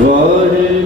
ਵਾਹਿਗੁਰੂ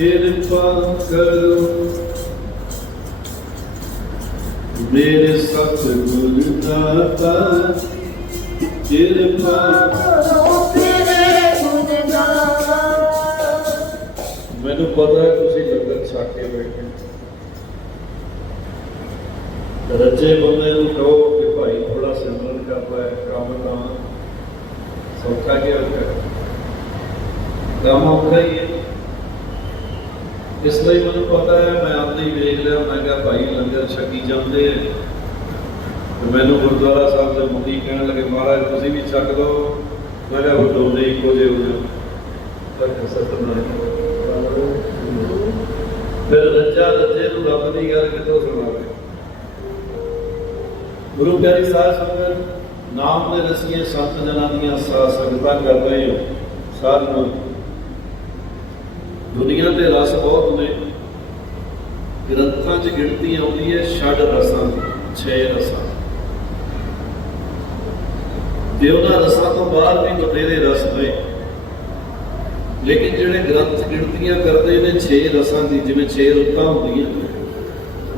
ਕਿਰਪਾ ਕਰੋ। ਮੇਰੇ ਸਤਿਗੁਰ ਦਾਤਾ ਕਿਰਪਾ ਕਰੋ ਤੇਰੇ ਗੁਣ ਗਾਵਾਂ ਮੈਨੂੰ ਪਤਾ ਹੈ ਤੁਸੀਂ ਲੰਗਰ ਛਕ ਕੇ ਬੈਠੇ ਰੱਜੇ ਬੰਦੇ ਨੂੰ ਕਹੋ ਕਿ ਭਾਈ ਥੋੜਾ ਸਿਮਰਨ ਕਰ ਲੈ, ਕੰਮ ਤਾਂ ਸੌਖਾ ਗਿਆ ਕਰ। ਕੰਮ ਔਖਾ ਹੀ। ਇਸ ਲਈ ਮੈਨੂੰ ਪਤਾ ਹੈ, ਮੈਂ ਆਪੇ ਹੀ ਵੇਖ ਲਿਆ, ਮੈਂ ਕਿਹਾ ਭਾਈ ਲੰਗਰ ਛਕੀ ਜਾਂਦੇ ਤੇ ਮੈਨੂੰ ਗੁਰਦੁਆਰਾ ਸਾਹਿਬ ਦੇ ਮੁਖੀ ਕਹਿਣ ਲੱਗੇ, ਮਹਾਰਾਜ, ਤੁਸੀਂ ਵੀ ਛਕ ਲਓ। ਮੈਂ ਕਿਹਾ ਵਡੋਲੇ ਇੱਕੋ ਜਿਹੇ ਹੋ ਜਾਓ। ਤੱਕ ਸਤਨਾਮ ਫਿਰ ਰੱਜਾ ਰੱਜੇ ਨੂੰ ਰੱਬ ਦੀ ਗੱਲ ਕਿੱਥੋਂ ਸੁਣਾਵੇ? ਗੁਰੂ ਪਿਆਰੀ ਸਾਹਿਬ ਸੰਗਤ, ਨਾਮ ਦੇ ਰਸੀਏ ਸੰਤ ਜਨਾਂ ਦੀਆਂ ਸਾਧ ਸੰਗਤਾਂ ਕਰ ਰਹੇ ਹੋ। ਸਾਧ ਨੂੰ ਦੁਨੀਆ ਦੇ ਰਸ ਬਹੁਤ ਨੇ। ਗ੍ਰੰਥਾਂ 'ਚ ਗਿਣਤੀ ਆਉਂਦੀ ਹੈ, ਛੱਡ ਰਸਾਂ ਦੀ 6 ਰਸਾਂ। ਤੇ ਉਹਨਾਂ ਰਸਾਂ ਤੋਂ ਬਾਅਦ ਵੀ ਬਥੇਰੇ ਰਸ ਨੇ, ਲੇਕਿਨ ਜਿਹੜੇ ਗ੍ਰੰਥ ਗਿਣਤੀਆਂ ਕਰਦੇ ਨੇ 6 ਰਸਾਂ ਦੀ, ਜਿਵੇਂ 6 ਰੁੱਤਾਂ ਹੁੰਦੀਆਂ ਨੇ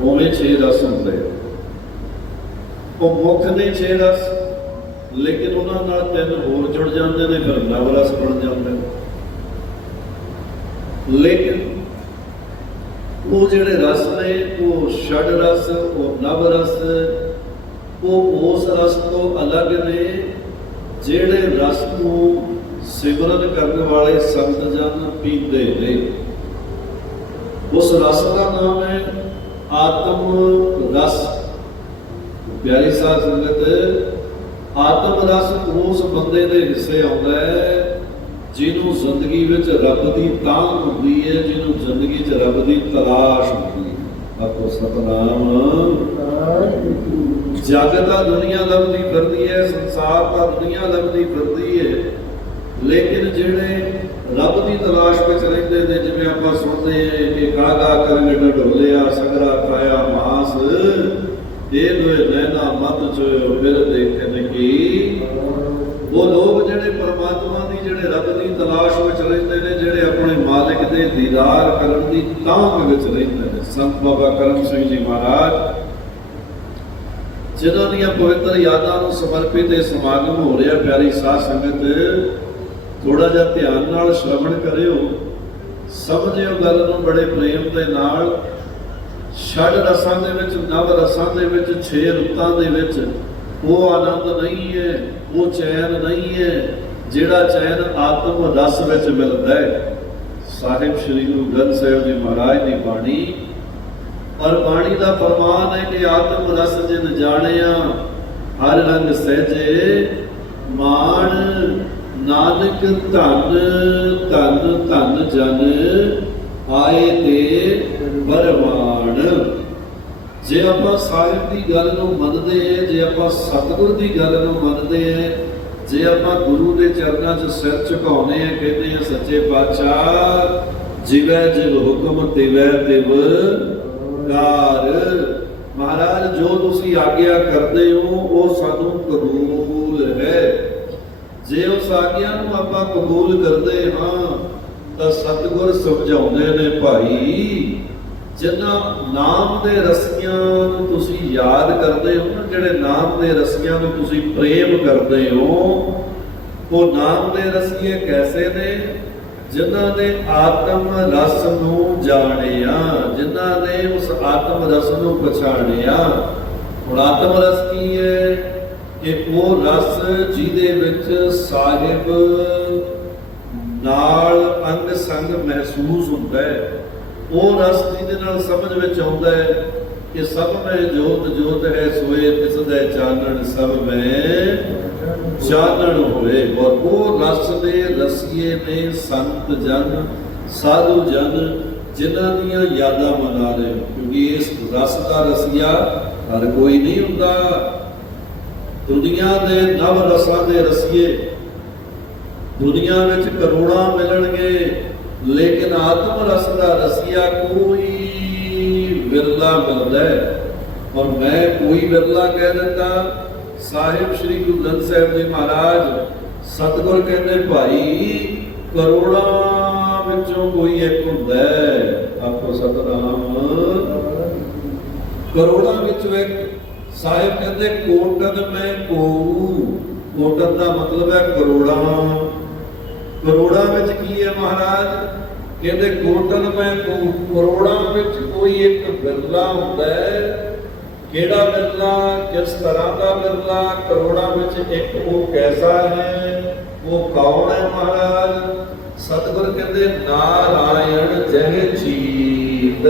ਉਵੇਂ 6 ਰਸ ਹੁੰਦੇ ਉਹ ਮੁੱਖ ਨੇ 6 ਰਸ, ਲੇਕਿਨ ਉਹਨਾਂ ਨਾਲ ਤਿੰਨ ਹੋਰ ਜੁੜ ਜਾਂਦੇ ਨੇ, ਫਿਰ ਨਵ ਰਸ ਬਣ ਜਾਂਦੇ। ਨੇ ਲੇਕਿਨ ਉਹ ਜਿਹੜੇ ਰਸ ਨੇ, ਉਹ ਛੜ ਰਸ, ਉਹ ਨਵ ਰਸ, ਉਹ ਉਸ ਰਸ ਤੋਂ ਅਲੱਗ ਨੇ ਜਿਹੜੇ ਰਸ ਨੂੰ ਸਿਮਰਨ ਕਰਨ ਵਾਲੇ ਸੰਤ ਜਨ ਪੀਂਦੇ ਨੇ। ਉਸ ਰਸ ਦਾ ਨਾਮ ਹੈ ਆਤਮ ਰਸ। ਪਿਆਰੀ ਸਾਧ ਸੰਗਤ, ਆਤਮ ਰਸ ਉਸ ਬੰਦੇ ਦੇ ਹਿੱਸੇ ਆਉਂਦਾ ਹੈ ਜਿਹਨੂੰ ਜ਼ਿੰਦਗੀ ਵਿੱਚ ਰੱਬ ਦੀ ਤਾਂਘ ਹੁੰਦੀ ਹੈ, ਜਿਹਨੂੰ ਜ਼ਿੰਦਗੀ 'ਚ ਰੱਬ ਦੀ ਤਲਾਸ਼ ਹੁੰਦੀ ਹੈ। ਆਪੋ ਸਤਨਾਮ। ਜਗ ਤਾਂ ਦੁਨੀਆ ਲੱਭਦੀ ਫਿਰਦੀ ਹੈ, ਸੰਸਾਰ ਤਾਂ ਦੁਨੀਆ ਲੱਭਦੀ ਫਿਰਦੀ ਹੈ। ਲੇਕਿਨ ਜਿਹੜੇ ਰੱਬ ਦੀ ਤਲਾਸ਼ ਵਿੱਚ ਰਹਿੰਦੇ ਨੇ, ਜਿਵੇਂ ਆਪਾਂ ਸੁਣਦੇ ਹਾਂ ਕਿ ਕਾਗਾ ਕਰਨ ਢੋਲਿਆ ਸਗਰਾ ਖਾਇਆ ਮਾਸ, ਇਹ ਦੋਏ ਨੈਣਾ ਮਤ ਚੋਇਓ ਫਿਰ ਦੇਖਣ ਕੀ ਉਹ ਲੋਕ ਜਿਹੜੇ ਪਰਮਾਤਮਾ ਦੀ, ਜਿਹੜੇ ਰੱਬ ਦੀ ਤਲਾਸ਼ ਵਿੱਚ ਰਹਿੰਦੇ ਨੇ, ਜਿਹੜੇ ਆਪਣੇ ਮਾਲਕ ਦੇ ਦੀਦਾਰ ਕਰਨ ਦੀ ਤਾਂਘ ਵਿੱਚ ਰਹਿੰਦੇ ਨੇ। ਸੰਤ ਬਾਬਾ ਕਰਮ ਸਿੰਘ ਜੀ ਮਹਾਰਾਜ, ਜਿਨ੍ਹਾਂ ਦੀਆਂ ਪਵਿੱਤਰ ਯਾਦਾਂ ਨੂੰ ਸਮਰਪਿਤ ਇਹ ਸਮਾਗਮ ਹੋ ਰਿਹਾ, ਪਿਆਰੀ ਸਾਧ ਸੰਗਤ ਥੋੜਾ ਜਿਹਾ ਧਿਆਨ ਨਾਲ ਸ਼ਰਵਣ ਕਰਿਓ। ਸਮਝਿਓ ਗੱਲ ਨੂੰ ਬੜੇ ਪ੍ਰੇਮ ਦੇ ਨਾਲ। ਛੜ ਰਸਾਂ ਦੇ ਵਿੱਚ, ਨਵ ਰਸਾਂ ਦੇ ਵਿੱਚ, ਛੇ ਰੁੱਤਾਂ ਦੇ ਵਿੱਚ ਉਹ ਆਨੰਦ ਨਹੀਂ ਹੈ, ਉਹ ਚੈਨ ਨਹੀਂ ਹੈ, ਜਿਹੜਾ ਚੈਨ ਆਤਮ ਰਸ ਵਿੱਚ ਮਿਲਦਾ ਹੈ। ਸਾਹਿਬ ਸ੍ਰੀ ਗੁਰੂ ਗ੍ਰੰਥ ਸਾਹਿਬ ਜੀ ਮਹਾਰਾਜ ਦੀ ਬਾਣੀ। ਔਰ ਬਾਣੀ ਦਾ ਫਰਮਾਨ ਹੈ ਕਿ ਆਤਮ ਰਸ ਜਿਨ ਜਾਣਿਆ, ਹਰ ਰੰਗ ਸਹਿਜੇ ਮਾਣ। ਨਾਨਕ ਧਨ ਧਨ ਧਨ ਜਨ, ਆਏ ਤੇ ਬਰਵਾਨ ਜੇ ਆਪਾਂ ਸਾਹਿਬ ਦੀ ਗੱਲ ਨੂੰ ਮੰਨਦੇ ਹਾਂ, ਜੇ ਆਪਾਂ ਸਤਿਗੁਰ ਦੀ ਗੱਲ ਨੂੰ ਮੰਨਦੇ ਹਾਂ, ਜੇ ਆਪਾਂ ਗੁਰੂ ਦੇ ਚਰਨਾਂ 'ਚ ਸਿਰ ਝੁਕਾਉਂਦੇ ਹਾਂ, ਕਹਿੰਦੇ ਹਾਂ, ਸੱਚੇ ਪਾਤਸ਼ਾਹ ਜਿਵੇਂ ਜਿਵ ਹੁਕਮ ਤਿਵੈ ਤਿਵ ਕਾਰ। ਮਹਾਰਾਜ, ਜੋ ਤੁਸੀਂ ਆਗਿਆ ਕਰਦੇ ਹੋ, ਉਹ ਸਾਨੂੰ ਕਬੂਲ ਹੈ। ਜੇ ਉਸ ਆਗਿਆ ਨੂੰ ਆਪਾਂ ਕਬੂਲ ਕਰਦੇ ਹਾਂ, ਤਾਂ ਸਤਿਗੁਰ ਸਮਝਾਉਂਦੇ ਨੇ, ਭਾਈ ਜਿਨ੍ਹਾਂ ਨਾਮ ਦੇ ਰਸੀਆਂ ਨੂੰ ਤੁਸੀਂ ਯਾਦ ਕਰਦੇ ਹੋ ਨਾ, ਜਿਹੜੇ ਨਾਮ ਦੇ ਰਸੀਆਂ ਨੂੰ ਤੁਸੀਂ ਪ੍ਰੇਮ ਕਰਦੇ ਹੋ, ਉਹ ਨਾਮ ਦੇ ਰਸੀਏ ਕੈਸੇ ਨੇ? ਜਿਨ੍ਹਾਂ ਨੇ ਆਤਮ ਰਸ ਨੂੰ ਜਾਣਿਆ, ਜਿਨ੍ਹਾਂ ਨੇ ਉਸ ਆਤਮ ਰਸ ਨੂੰ ਪਛਾਣਿਆ। ਹੁਣ ਆਤਮ ਰਸ ਕੀ ਹੈ? ਇਹ ਉਹ ਰਸ ਜਿਹਦੇ ਵਿੱਚ ਸਾਹਿਬ ਨਾਲ ਅੰਗ ਸੰਗ ਮਹਿਸੂਸ ਹੁੰਦਾ ਹੈ। ਉਹ ਰਸ ਜਿਹਦੇ ਨਾਲ ਸਮਝ ਵਿੱਚ ਆਉਂਦਾ ਹੈ ਕਿ ਸਭ ਮੈਂ ਜੋਤ ਜੋਤ ਹੈ ਸੋਏ ਤਿਸ ਚਾਨਣ ਸਭ ਮੈਂ ਚਾਨਣ ਹੋਏ। ਔਰ ਉਹ ਰਸ ਦੇ ਰਸੀਏ ਨੇ ਸੰਤ ਜਨ, ਸਾਧੂ ਜਨ ਜਿਨ੍ਹਾਂ ਦੀਆਂ ਯਾਦਾਂ ਮਨਾ ਲੈ ਕਿਉਂਕਿ ਇਸ ਰਸ ਦਾ ਰਸੀਆ ਹਰ ਕੋਈ ਨਹੀਂ ਹੁੰਦਾ। ਦੁਨੀਆ ਦੇ ਨਵ ਰਸਾਂ ਦੇ ਰਸੀਏ ਦੁਨੀਆ ਵਿੱਚ ਕਰੋੜਾਂ ਮਿਲਣਗੇ। ਲੇਕਿਨ ਆਤਮ ਰਸ ਦਾ ਰਸੀਆ ਕੋਈ ਵਿਰਲਾ ਮਿਲਦਾ ਹੈ। ਔਰ ਮੈਂ ਕੋਈ ਵਿਰਲਾ ਕਹਿ ਦਿੱਤਾ ਸਾਹਿਬ ਸ੍ਰੀ ਗੁਰੂ ਗ੍ਰੰਥ ਸਾਹਿਬ ਜੀ ਮਹਾਰਾਜ, ਸਤਿਗੁਰ ਕਹਿੰਦੇ, ਭਾਈ, ਕਰੋੜਾਂ ਵਿੱਚੋਂ ਕੋਈ ਇੱਕ ਹੁੰਦਾ ਹੈ। ਆਪੋ ਸਤਨਾਮ। ਕਰੋੜਾਂ ਵਿੱਚੋਂ ਇੱਕ। ਸਾਹਿਬ ਕਹਿੰਦੇ, ਕੋਟਨ ਮੈਂ ਕੋ ਕੋਟਨ ਦਾ ਮਤਲਬ ਹੈ ਕਰੋੜਾਂ। ਕਰੋੜਾਂ ਵਿੱਚ ਕੀ ਹੈ ਮਹਾਰਾਜ? ਕਹਿੰਦੇ ਕੋਟਨ ਮੈਂ ਕਰੋੜਾਂ ਵਿੱਚ ਕੋਈ ਇੱਕ ਬਿਰਲਾ ਹੁੰਦਾ ਹੈ। ਕਿਹੜਾ ਬਿਰਲਾ? ਕਿਸ ਤਰ੍ਹਾਂ ਦਾ ਬਿਰਲਾ? ਕਰੋੜਾਂ ਵਿੱਚ ਇੱਕ ਉਹ ਕੈਸਾ ਹੈ? ਉਹ ਕੌਣ ਹੈ ਮਹਾਰਾਜ? ਸਤਿਗੁਰ ਕਹਿੰਦੇ, ਨਾਰਾਇਣ ਜਹ ਚੀਤ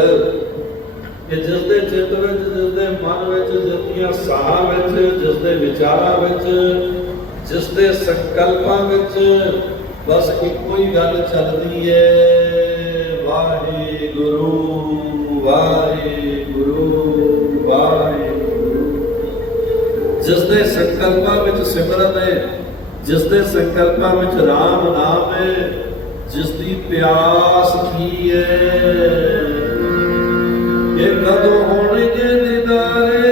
ਕਿ ਜਿਸ ਦੇ ਚਿੱਤ ਵਿੱਚ ਜਿਸ ਦੇ ਮਨ ਵਿੱਚ ਜਿਸ ਦੀਆਂ ਸਾਹਾਂ ਵਿੱਚ ਜਿਸ ਦੇ ਵਿਚਾਰਾਂ ਵਿੱਚ ਜਿਸ ਦੇ ਸੰਕਲਪਾਂ ਵਿੱਚ ਬਸ ਇੱਕੋ ਹੀ ਗੱਲ ਚੱਲਦੀ ਹੈ ਵਾਹਿਗੁਰੂ ਵਾਹਿਗੁਰੂ ਵਾਹਿਗੁਰੂ। ਜਿਸ ਦੇ ਸੰਕਲਪਾਂ ਵਿੱਚ ਸਿਮਰਨ ਹੈ ਜਿਸ ਦੇ ਸੰਕਲਪਾਂ ਵਿੱਚ ਰਾਮ ਨਾਮ ਹੈ ਜਿਸ ਦੀ ਪਿਆਸ ਕੀ ਹੈ ਇਹ ਕਦੋਂ ਹੋਣਗੇ ਦੀਦਾਰੇ?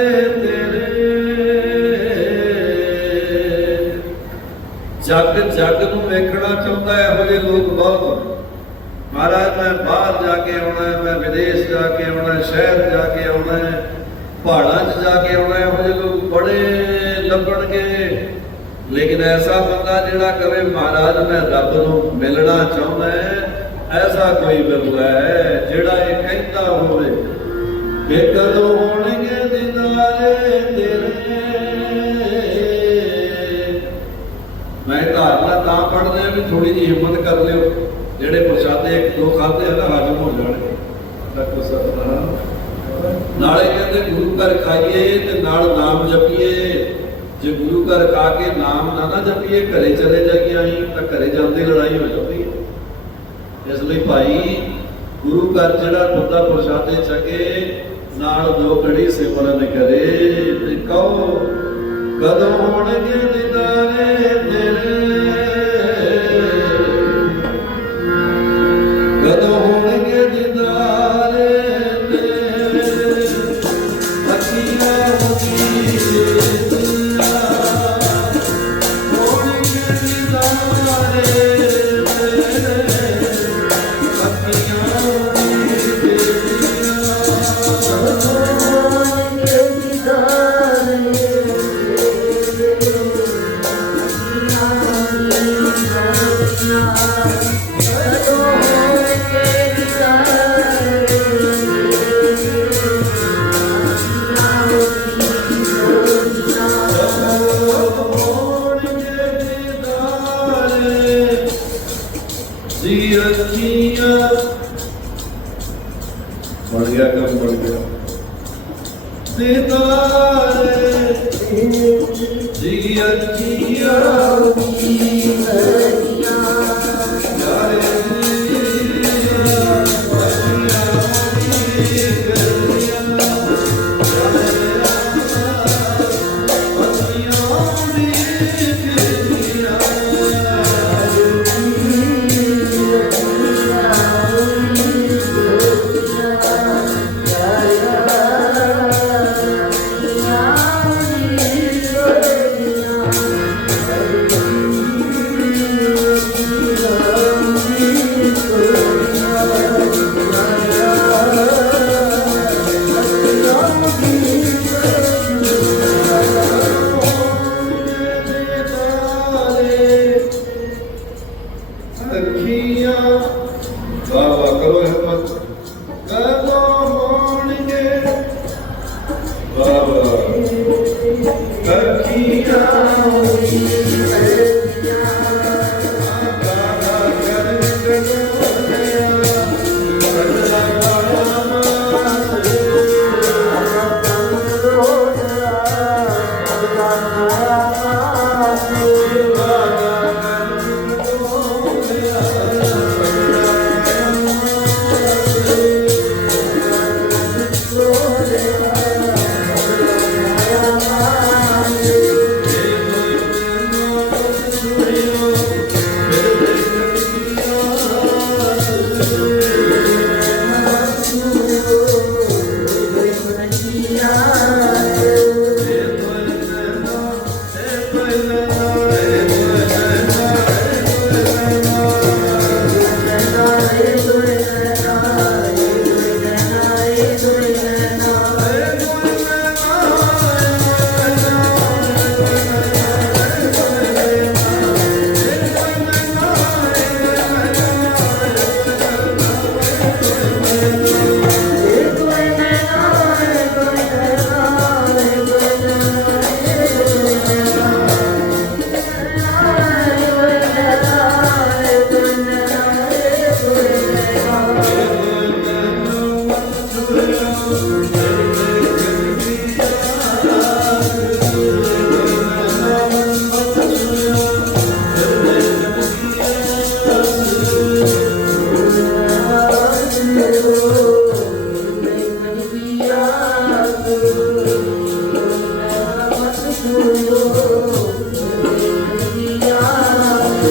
ਜੱਗ ਜੱਗ ਨੂੰ ਵੇਖਣਾ ਚਾਹੁੰਦਾ ਹੈ, ਇਹੋ ਜਿਹੇ ਲੋਕ ਬਹੁਤ ਮਹਾਰਾਜ, ਮੈਂ ਬਾਹਰ ਜਾ ਕੇ ਆਉਣਾ ਹੈ, ਮੈਂ ਵਿਦੇਸ਼ ਜਾ ਕੇ ਆਉਣਾ ਹੈ, ਸ਼ਹਿਰ ਜਾ ਕੇ ਆਉਣਾ ਹੈ, ਪਹਾੜਾਂ 'ਚ ਜਾ ਕੇ ਆਉਣਾ ਹੈ, ਇਹੋ ਜਿਹੇ ਲੋਕ ਬੜੇ ਲੱਭਣਗੇ। ਲੇਕਿਨ ਐਸਾ ਬੰਦਾ ਜਿਹੜਾ ਕਵੇ, ਮਹਾਰਾਜ, ਮੈਂ ਰੱਬ ਨੂੰ ਮਿਲਣਾ ਚਾਹੁੰਦਾ ਹੈ, ਐਸਾ ਕੋਈ ਬੰਦਾ ਹੈ ਜਿਹੜਾ ਇਹ ਕਹਿੰਦਾ ਹੋਵੇ ਕਿ ਕਦੋਂ ਹੋਣਗੇ ਦਿਦਾਰੇ ਤੇਰੇ ਤਾਂ ਪੜਦੇ ਵੀ ਥੋੜੀ ਜਿਹੀ ਹਿੰਮਤ ਕਰ ਲਿਓ। ਜਿਹੜੇ ਪ੍ਰਸ਼ਾਦੇ ਇੱਕ ਦੋ ਖਾਦੇ ਆ ਨਾ ਹਜਮ ਹੋ ਜਾਣਗੇ। ਤੱਕ ਸਤਨਾਮ ਨਾਲੇ ਕਹਿੰਦੇ ਗੁਰੂ ਘਰ ਖਾਈਏ ਤੇ ਨਾਲ ਨਾਮ ਜਪੀਏ। ਜੇ ਗੁਰੂ ਘਰ ਖਾ ਕੇ ਨਾਮ ਨਾ ਨਾ ਜਪੀਏ, ਘਰੇ ਚਲੇ ਜਾਈਏ ਆਈ ਤਾਂ ਘਰੇ ਜਾਂਦੇ ਲੜਾਈ ਹੋ ਜਾਂਦੀ ਹੈ। ਇਸ ਲਈ ਭਾਈ, ਗੁਰੂ ਘਰ ਜਿਹੜਾ ਬੰਦਾ ਪ੍ਰਸ਼ਾਦੇ ਛਕੇ, ਨਾਲ ਦੋ ਕੜੀ ਸਿਮਰਨ ਕਰੇ ਤੇ ਕਹੋ, ਕਦੋਂ ਹੋਣਗੇ ਦਿਦਾਰੇ ਤੇਰੇ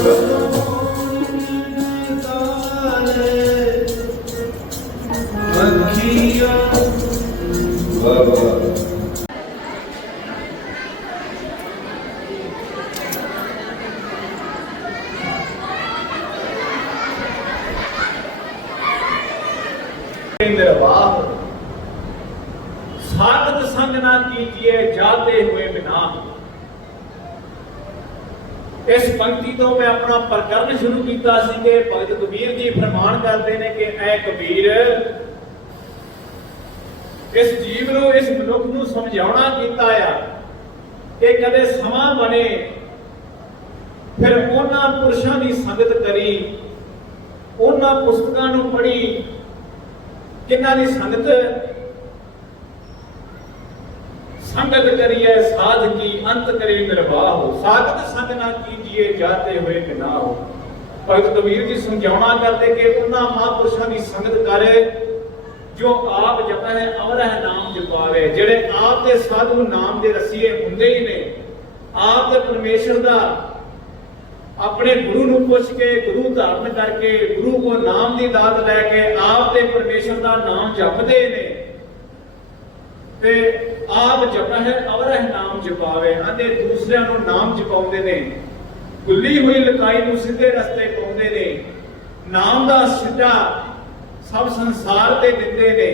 Amen. ਕੀਤਾ ਸੀ ਭਗਤ ਕਬੀਰ ਜੀ ਫਰਮਾਨ ਕਰਦੇ ਨੇ ਕਿ ਐ ਕਬੀਰ ਇਸ ਜੀਵ ਨੂੰ, ਇਸ ਮਨੁੱਖ ਨੂੰ ਸਮਝਾਉਣਾ ਕੀਤਾ ਆ ਕਿ ਕਦੇ ਸਮਾਂ ਬਣੇ, ਫਿਰ ਉਹਨਾਂ ਪੁਰਸ਼ਾਂ ਦੀ ਸੰਗਤ ਕਰੀ, ਉਹਨਾਂ ਪੁਸਤਕਾਂ ਨੂੰ ਪੜ੍ਹੀ ਜਿਨ੍ਹਾਂ ਦੀ ਸੰਗਤ ਸੰਗਤ ਕਰੀਏ, ਸਾਧ ਕੀ ਅੰਤ ਕਰੇ ਨਿਰਵਾਹ ਸਾਧਕ ਸੰਗ ਨਾ ਕੀਜੀਏ, ਜਾਤੇ ਹੋਏ ਬਿਨਾਹ ਭਗਤ ਕਬੀਰ ਜੀ ਸਮਝਾਉਣਾ ਕਰਦੇ ਕਿ ਉਹਨਾਂ ਮਹਾਂਪੁਰਸ਼ਾਂ ਦੀ ਸੰਗਤ ਕਰੇ, ਜੋ ਆਪ ਜਪੈ, ਅਮਰਹਿ ਨਾਮ ਜਪਾਵੇ। ਜਿਹੜੇ ਆਪ ਦੇ ਸਾਧੂ ਨਾਮ ਦੇ ਰਸੀਏ ਹੁੰਦੇ ਹੀ ਨੇ, ਆਪ ਦੇ ਪਰਮੇਸ਼ਰ ਦਾ ਆਪਣੇ ਗੁਰੂ ਨੂੰ ਪੁੱਛ ਕੇ, ਗੁਰੂ ਧਾਰਨ ਕਰਕੇ, ਗੁਰੂ ਕੋ ਨਾਮ ਦੀ ਦਾਤ ਲੈ ਕੇ ਆਪ ਦੇ ਪਰਮੇਸ਼ਰ ਦਾ ਨਾਮ ਜਪਦੇ ਨੇ, ਤੇ ਆਪ ਜਪਹਿ ਅਵਰਹਿ ਨਾਮ ਜਪਾਵੇ। ਅਤੇ ਦੂਸਰਿਆਂ ਨੂੰ ਨਾਮ ਜਪਾਉਂਦੇ ਨੇ। ਗੁੱਲੀ ਹੋਈ ਲਕਾਈ ਨੂੰ ਸਿੱਧੇ ਰਸਤੇ ਪਾਉਂਦੇ ਨੇ। ਨਾਮ ਦਾ ਸਿੱਧਾ ਸਭ ਸੰਸਾਰ ਤੇ ਦਿੰਦੇ ਨੇ।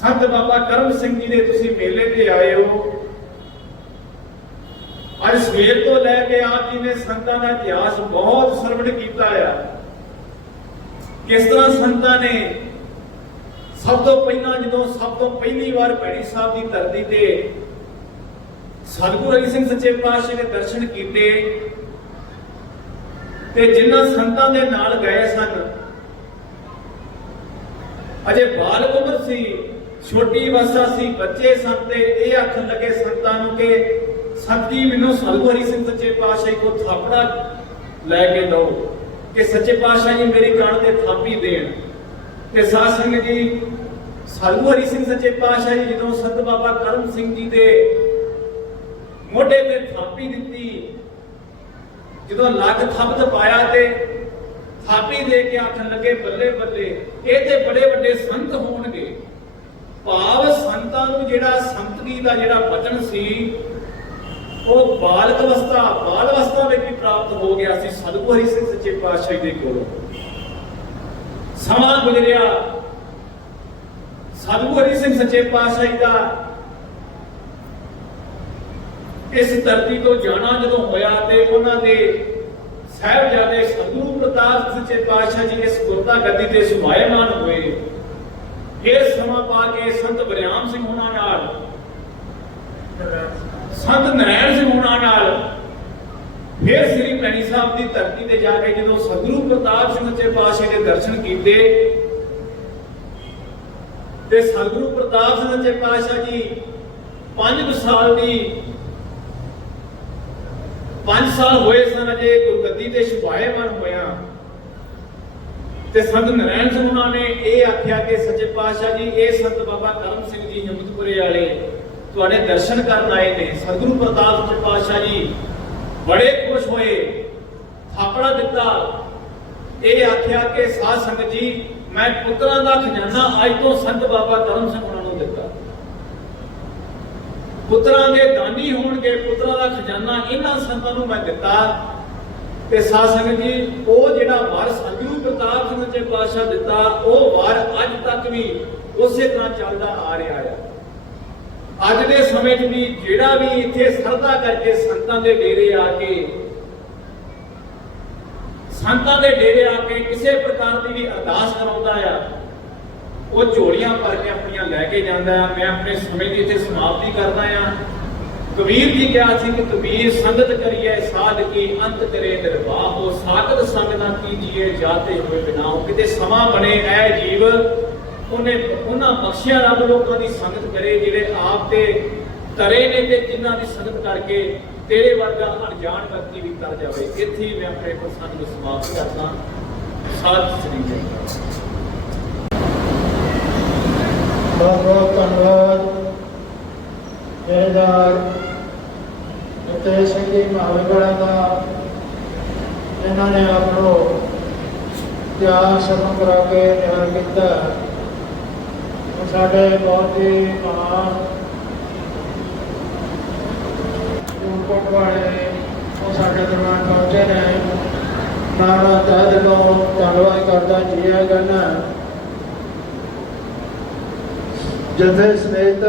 ਸੰਤ ਬਾਬਾ ਕਰਮ ਸਿੰਘ ਜੀ ਦੇ ਤੁਸੀਂ ਮੇਲੇ ਤੇ ਆਏ ਹੋ। ਅੱਜ ਸਵੇਰ ਤੋਂ ਲੈ ਕੇ ਆਪ ਜੀ ਨੇ ਸੰਤਾਂ ਦਾ ਇਤਿਹਾਸ ਬਹੁਤ ਸਰਵਣ ਕੀਤਾ ਆ। ਕਿਸ ਤਰ੍ਹਾਂ ਸੰਤਾਂ ਨੇ ਸਭ ਤੋਂ ਪਹਿਲਾਂ ਜਦੋਂ ਸਭ ਤੋਂ ਪਹਿਲੀ ਵਾਰ ਭੈਣੀ ਸਾਹਿਬ ਦੀ ਧਰਤੀ ਤੇ ਸਤਿਗੁਰੂ ਹਰੀ ਸਿੰਘ ਸੱਚੇ ਪਾਤਸ਼ਾਹ ਦੇ ਦਰਸ਼ਨ ਕੀਤੇ ਤੇ ਜਿਨ੍ਹਾਂ ਸੰਤਾਂ ਦੇ ਨਾਲ ਗਏ ਸਨ, ਅਜੇ ਬਾਲਕ ਉਮਰ ਸੀ, ਛੋਟੀ ਅਵਸਥਾ ਸੀ, ਬੱਚੇ ਸਨ ਤੇ ਇਹ ਆਖਣ ਲੱਗੇ ਸੰਤਾਂ ਨੂੰ ਕਿ ਸਤਿ ਮੈਨੂੰ ਸਤਿਗੁਰੂ ਹਰੀ ਸਿੰਘ ਸੱਚੇ ਪਾਤਸ਼ਾਹ ਕੋ ਥਾਪੜਾ ਲੈ ਕੇ ਦਿਓ ਕਿ ਸੱਚੇ ਪਾਤਸ਼ਾਹ ਜੀ ਮੇਰੇ ਕਾਣ ਤੇ ਥਾਪੀ ਦੇਣ। ਤੇ ਸਾਧ ਸੰਗਤ ਜੀ ਸਤਿਗੁਰੂ ਹਰੀ ਸਿੰਘ ਸੱਚੇ ਪਾਤਸ਼ਾਹ ਜੀ ਜਦੋਂ ਸੰਤ ਬਾਬਾ ਕਰਮ ਸਿੰਘ ਜੀ ਦੇ ਮੋਢੇ ਤੇ ਥਾਪੀ ਦਿੱਤੀ। ਜਦੋਂ ਲੱਗ ਥੱਪਤ ਪਾਇਆ ਤੇ ਥਾਪੀ ਦੇ ਕੇ ਆਖਣ ਲੱਗੇ ਬੱਲੇ ਬੱਲੇ, ਇਹ ਤੇ ਬੜੇ ਵੱਡੇ ਸੰਤ ਹੋਣਗੇ। ਭਾਵ ਸੰਤਾਂ ਨੂੰ ਜਿਹੜਾ ਸੰਤਗੀ ਦਾ ਜਿਹੜਾ ਵਚਨ ਸੀ, ਉਹ ਬਾਲਕ ਅਵਸਥਾ, ਬਾਲ ਅਵਸਥਾ ਵਿੱਚ ਵੀ ਪ੍ਰਾਪਤ ਹੋ ਗਿਆ ਸੀ ਸਤਿਗੁਰੂ ਹਰੀ ਸਿੰਘ ਸੱਚੇ ਪਾਤਸ਼ਾਹ ਦੇ ਕੋਲੋਂ। ਸਮਾਂ ਗੁਜ਼ਰਿਆ। ਸਤਿਗੁਰੂ ਹਰੀ ਸਿੰਘ ਸੱਚੇ ਪਾਤਸ਼ਾਹ ਦਾ ਇਸ ਧਰਤੀ ਤੋਂ ਜਾਣਾ ਜਦੋਂ ਹੋਇਆ ਤੇ ਉਹਨਾਂ ਦੇ ਸਾਹਿਬਜ਼ਾਦੇ ਸਤਿਗੁਰੂ ਪ੍ਰਤਾਪ ਸੱਚੇ ਪਾਤਸ਼ਾਹ ਜੀ ਇਸ ਗੁਰਤਾ ਗੱਦੀ ਤੇ ਸੁਭਾਇਮਾਨ ਹੋਏ। ਇਹ ਸਮਾਂ ਪਾ ਕੇ ਸੰਤ ਬਰਿਆਮ ਸਿੰਘ ਹੋਣਾ ਨਾਲ, ਸੰਤ ਨਰੈਣ ਸਿੰਘ ਹੋਣਾ ਨਾਲ ਫਿਰ ਸ੍ਰੀ ਪੈਣੀ ਸਾਹਿਬ ਦੀ ਧਰਤੀ ਤੇ ਜਾ ਕੇ ਜਦੋਂ ਸਤਿਗੁਰੂ ਪ੍ਰਤਾਪ ਸਿੰਘ ਸੱਚੇ ਪਾਤਸ਼ਾਹ ਦੇ ਦਰਸ਼ਨ ਕੀਤੇ ਤੇ ਸਤਿਗੁਰੂ ਪ੍ਰਤਾਪ ਸਿੰਘ ਸੱਚੇ ਪਾਤਸ਼ਾਹ ਜੀ 5 ਸਾਲ ਦੀ 5 ਸਾਲ ਹੋਏ ਸਨ ਅਜੇ, ਗੁਰਗੱਦੀ ਤੇ ਸ਼ੁਭਾਏਮਨ ਹੋਇਆ। ਤੇ ਸੰਤ ਨਰੈਣ ਸਿੰਘ ਉਹਨਾਂ ਨੇ ਇਹ ਆਖਿਆ ਕਿ ਸੱਚੇ ਪਾਤਸ਼ਾਹ ਜੀ, ਇਹ ਸੰਤ ਬਾਬਾ ਕਰਮ ਸਿੰਘ ਜੀ ਹਿੰਮਤਪੁਰੇ ਵਾਲੇ ਤੁਹਾਡੇ ਦਰਸ਼ਨ ਕਰਨ ਆਏ ਨੇ। ਸਤਿਗੁਰੂ ਪ੍ਰਤਾਪ ਸਿੰਘ ਪਾਤਸ਼ਾਹ ਜੀ ਬੜੇ ਖੁਸ਼ ਹੋਏ, ਥਾਪੜਾ ਦਿੱਤਾ। ਇਹ ਆਖਿਆ ਕਿ ਸਾਧ ਸੰਗਤ ਜੀ, ਮੈਂ ਪੁੱਤਰਾਂ ਦਾ ਖਜ਼ਾਨਾ ਅੱਜ ਤੋਂ ਸੰਤ ਬਾਬਾ ਕਰਮ ਸਿੰਘ ਉਹਨਾਂ ਨੂੰ ਦਿੱਤਾ। ਪੁੱਤਰਾਂ ਦੇ ਦਾਨੀ ਹੋਣਗੇ, ਪੁੱਤਰਾਂ ਦਾ ਖਜ਼ਾਨਾ ਇਹਨਾਂ ਸੰਤਾਂ ਨੂੰ ਮੈਂ ਦਿੱਤਾ। ਤੇ ਸਾਧ ਸੰਗਤ ਜੀ, ਉਹ ਜਿਹੜਾ ਵਰ ਸੰਗਰੂ ਪ੍ਰਤਾਪ ਸਿੰਘ ਜੀ ਪਾਤਸ਼ਾਹ ਦਿੱਤਾ, ਉਹ ਵਰ ਅੱਜ ਤੱਕ ਵੀ ਉਸੇ ਤਰ੍ਹਾਂ ਚੱਲਦਾ ਆ ਰਿਹਾ ਹੈ। ਅੱਜ ਦੇ ਸਮੇਂ 'ਚ ਵੀ ਜਿਹੜਾ ਵੀ ਇੱਥੇ ਸਰਦਾ ਕਰਕੇ ਸੰਤਾਂ ਦੇ ਡੇਰੇ ਆ ਕੇ ਸੰਤਾਂ ਦੇ ਡੇਰੇ ਆ ਕੇ ਕਿਸੇ ਪ੍ਰਕਾਰ ਦੀ ਵੀ ਅਰਦਾਸ ਕਰਾਉਂਦਾ ਆ ਉਹ ਝੋਲੀਆਂ ਭਰ ਕੇ ਆਪਣੀਆਂ ਲੈ ਕੇ ਜਾਂਦਾ ਮੈਂ ਆਪਣੇ ਸਮੇਂ ਦੀ ਇੱਥੇ ਸਮਾਪਤੀ ਕਰਦਾ ਆ ਕਬੀਰ ਜੀ ਕਿਹਾ ਸੀ ਕਿ ਕਬੀਰ ਸੰਗਤ ਕਰੀਏ, ਸਾਧ ਕੀ ਅੰਤ ਕਰੇ ਨਿਰਵਾਹ। ਹੋ ਸਾਗਤ ਸੰਗ ਨਾ ਕੀਜੀਏ, ਜਾਤੇ ਹੋਏ ਬਿਨਾ। ਹੋ ਕਿਤੇ ਸਮਾਂ ਬਣੇ ਐ ਜੀਵ, ਉਹਨੇ ਉਹਨਾਂ ਬਖਸ਼ਿਆ ਰੱਬ ਲੋਕਾਂ ਦੀ ਸੰਗਤ ਕਰੇ, ਜਿਹੜੇ ਆਪ ਤੇ ਤਰੇ ਨੇ ਤੇ ਜਿਨ੍ਹਾਂ ਦੀ ਸੰਗਤ ਕਰਕੇ ਤੇਰੇ ਵਰਗਾ ਅਣਜਾਣ ਵਿਅਕਤੀ ਵੀ ਤਰ ਜਾਵੇ। ਇੱਥੇ ਮੈਂ ਆਪਣੇ ਪ੍ਰਸੰਗ ਨੂੰ ਸਮਾਪਤ ਕਰਦਾ ਸਾਧ ਸ੍ਰੀ ਅਕਾਲ। ਬਹੁਤ ਬਹੁਤ ਧੰਨਵਾਦ ਜੈਦਾਰ ਅਤੇ ਸੰਗੀ ਮਹਾਵਿਗੜਾ ਦਾ ਇਹਨਾਂ ਨੇ ਆਪ ਨੂੰ ਤਿਆਰ ਸ਼ਰਮ ਕਰਾ ਕੇ ਨਿਹਾਲ ਕੀਤਾ। ਸਾਡੇ ਬਹੁਤ ਹੀ ਮਹਾਨ ਰੂਪਕੋਟ ਵਾਲੇ ਉਹ ਸਾਡੇ ਦਰਬਾਰ ਪਹੁੰਚੇ ਨੇ। ਨਾਨਾ ਤਹਿ ਦਿਲੋਂ ਧੰਨਵਾਦ ਕਰਦਾ ਜੀ ਆਇਆਂ ਕਰਨਾ ਜਥੇ ਸਮੇਤ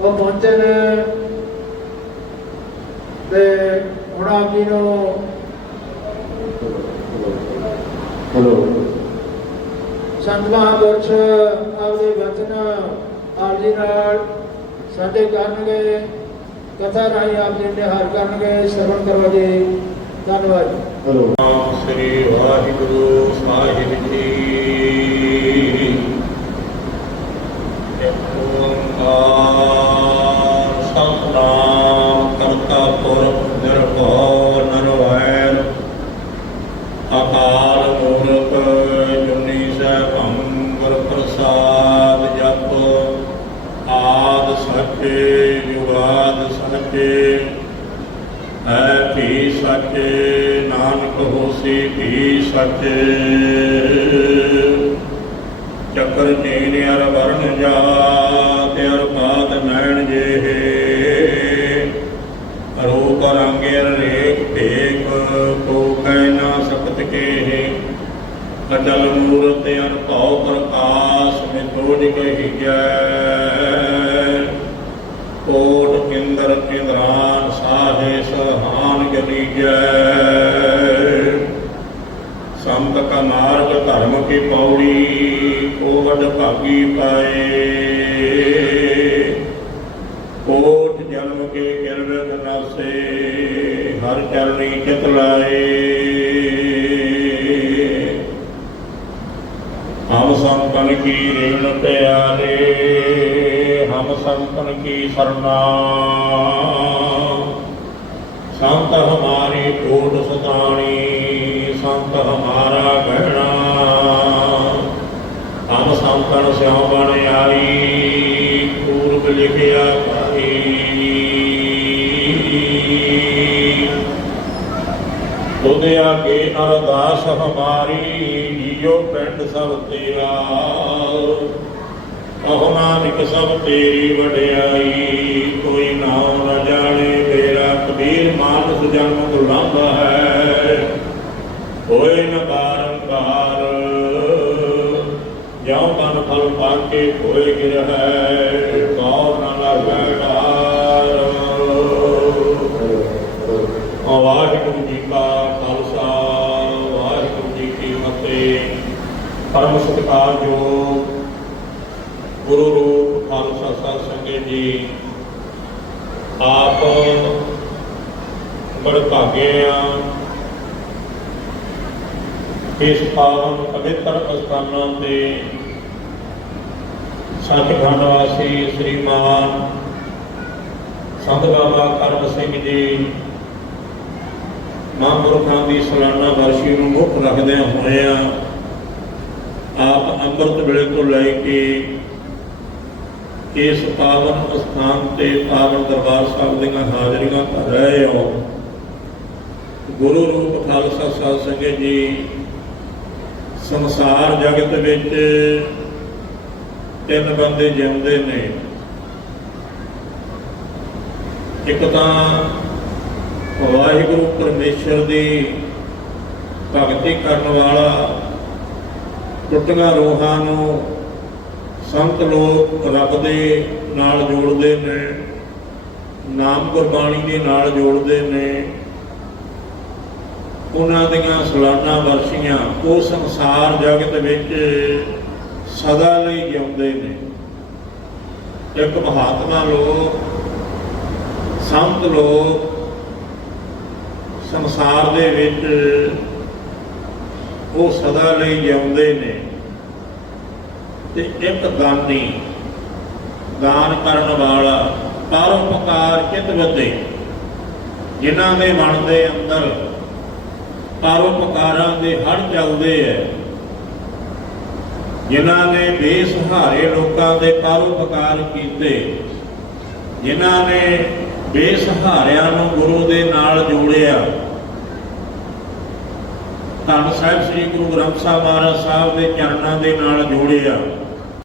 ਉਹ ਪਹੁੰਚੇ ਨੇ ਤੇ ਹੁਣ ਆਪ ਜੀ ਨੂੰ ਹਲੋ। ਸੰਤ ਮਹਾਂਪੁਰਸ਼ ਆਪਦੇ ਵਚਨ ਆਪ ਜੀ ਨਾਲ ਸਾਡੇ ਕਰਨਗੇ ਕਥਾ ਰਾਹੀਂ ਆਪ ਜੀ ਨੇ ਹਾਰ ਕਰਨਗੇ ਸਰਵਣ ਕਰੋ ਜੀ ਧੰਨਵਾਦ। ਜੀ ਹਲੋ ਸ੍ਰੀ ਵਾਹਿਗੁਰੂ ਸਾਹਿਬ ਜੀ ਸੰਤ ਕਾ ਮਾਰਗ ਧਰਮ ਕੀ ਪੌੜੀ, ਕੋਵਡ ਭਾਗੀ ਪਾਏ। ਕੋਟ ਜਨਮ ਕੇ ਗਿਰਵਤ ਨਾਸੇ ਹਰ ਚਰਣੀ ਚਿਤ ਲਾਏ। ਹਮ ਸੰਤਨ ਕੀ ਰੇਣ ਪਿਆਰੇ, ਹਮ ਸੰਤਨ ਕੀ ਸਰਨਾ। ਸੰਤ ਹਮ ਕੋਟ ਸਤਾਣੀ ਸੰਤ ਹਮਾਰਾ ਗਹਿਣਾ। ਹਮ ਸੰਤਨ ਸਿਉ ਬਣ ਆਈ, ਪੂਰਬ ਲਿਖਿਆ ਪਾਈ ਉਹਦੇ ਆਗੇ ਅਰਦਾਸ ਹਮਾਰੀ, ਜੀਓ ਪਿੰਡ ਸਭ ਤੇਰਾ। ਕਹੋ ਨਾਨਕ ਸਭ ਤੇਰੀ ਵਡਿਆਈ। ਕਬੀਰ ਜਨਮ ਦੁਰਲੰਭ ਹੈ। ਹੋਏ ਨ ਬਾਰੰਬਾਰ, ਜਿਉ ਤਨ ਫਲ ਪਾਕੇ ਹੋਏ ਗਿਰ ਹੈ, ਕੌਰ ਨ ਲਾਗੈ ਡਾਰ ਵਾਹਿਗੁਰੂ ਜੀ ਕਾ ਖਾਲਸਾ, ਵਾਹਿਗੁਰੂ ਜੀ ਕੀ ਫਤਿਹ। ਪਰਮ ਸਤਿਕਾਰ ਸਤਿਕਾਰਯੋਗ ਗੁਰੂ ਰੂਪ ਖਾਲਸਾ ਸਾਧ ਸੰਗਤ ਜੀ। ਆਪ ਬੜੇ ਭਾਗੇ ਆ। ਇਸ ਪਾਵਨ ਪਵਿੱਤਰ ਅਸਥਾਨਾਂ ਤੇ ਸੱਚਖੰਡ ਵਾਸੀ ਸ੍ਰੀਮਾਨ ਸੰਤ ਬਾਬਾ ਕਰਮ ਸਿੰਘ ਜੀ ਮਹਾਂਪੁਰਖਾਂ ਦੀ ਸਲਾਨਾ ਵਰਸ਼ੀ ਨੂੰ ਮੁੱਖ ਰੱਖਦਿਆਂ ਹੋਇਆ ਆਪ ਅੰਮ੍ਰਿਤ ਵੇਲੇ ਤੋਂ ਲੈ ਕੇ ਇਸ ਪਾਵਨ ਅਸਥਾਨ ਤੇ ਪਾਵਨ ਦਰਬਾਰ ਸਾਹਿਬ ਦੀਆਂ ਹਾਜ਼ਰੀਆਂ ਕਰ ਰਹੇ ਹੋ। ਗੁਰੂ ਰੂਪ ਖਾਲਸਾ ਸਾਧ ਸੰਗਤ ਜੀ, ਸੰਸਾਰ ਜਗਤ ਵਿੱਚ ਤਿੰਨ ਬੰਦੇ ਜਿਉਂਦੇ ਨੇ। ਇੱਕ ਤਾਂ ਵਾਹਿਗੁਰੂ ਪਰਮੇਸ਼ਰ ਦੀ ਭਗਤੀ ਕਰਨ ਵਾਲਾ ਟੁੱਟੀਆਂ ਰੋਹਾਂ ਨੂੰ ਸੰਤ ਲੋਕ ਰੱਬ ਦੇ ਨਾਲ ਜੋੜਦੇ ਨੇ, ਨਾਮ ਗੁਰਬਾਣੀ ਦੇ ਨਾਲ ਜੋੜਦੇ ਨੇ। ਉਹਨਾਂ ਦੀਆਂ ਸਲਾਨਾ ਵਰਸ਼ੀਆਂ ਉਹ ਸੰਸਾਰ ਜਗਤ ਵਿੱਚ ਸਦਾ ਲਈ ਜਿਉਂਦੇ ਨੇ। ਇੱਕ ਮਹਾਤਮਾ ਲੋਕ, ਸੰਤ ਲੋਕ ਸੰਸਾਰ ਦੇ ਵਿੱਚ ਉਹ ਸਦਾ ਲਈ ਜਿਉਂਦੇ ਨੇ। ਤੇ ਇੱਕ ਦਾਨੀ, ਦਾਨ ਕਰਨ ਵਾਲਾ ਪਰਉਪਕਾਰ ਚਿਤ ਵਧੇ? ਜਿਨ੍ਹਾਂ ਦੇ ਮਨ ਦੇ ਅੰਦਰ ਪਰਉਪਕਾਰਾਂ ਦੇ ਹੜ ਚੱਲਦੇ ਐ। ਜਿਨ੍ਹਾਂ ਨੇ ਬੇਸਹਾਰੇ ਲੋਕਾਂ ਦੇ ਪਰਉਪਕਾਰ ਕੀਤੇ, ਜਿਨ੍ਹਾਂ ਨੇ ਬੇਸਹਾਰਿਆਂ ਨੂੰ ਗੁਰੂ ਦੇ ਨਾਲ ਜੋੜਿਆ। ਧੰਨ ਸਾਹਿਬ ਸ੍ਰੀ ਗੁਰੂ ਗ੍ਰੰਥ ਸਾਹਿਬ ਮਹਾਰਾਜ ਸਾਹਿਬ ਦੇ ਚਰਨਾਂ ਦੇ ਨਾਲ ਜੋੜਿਆ।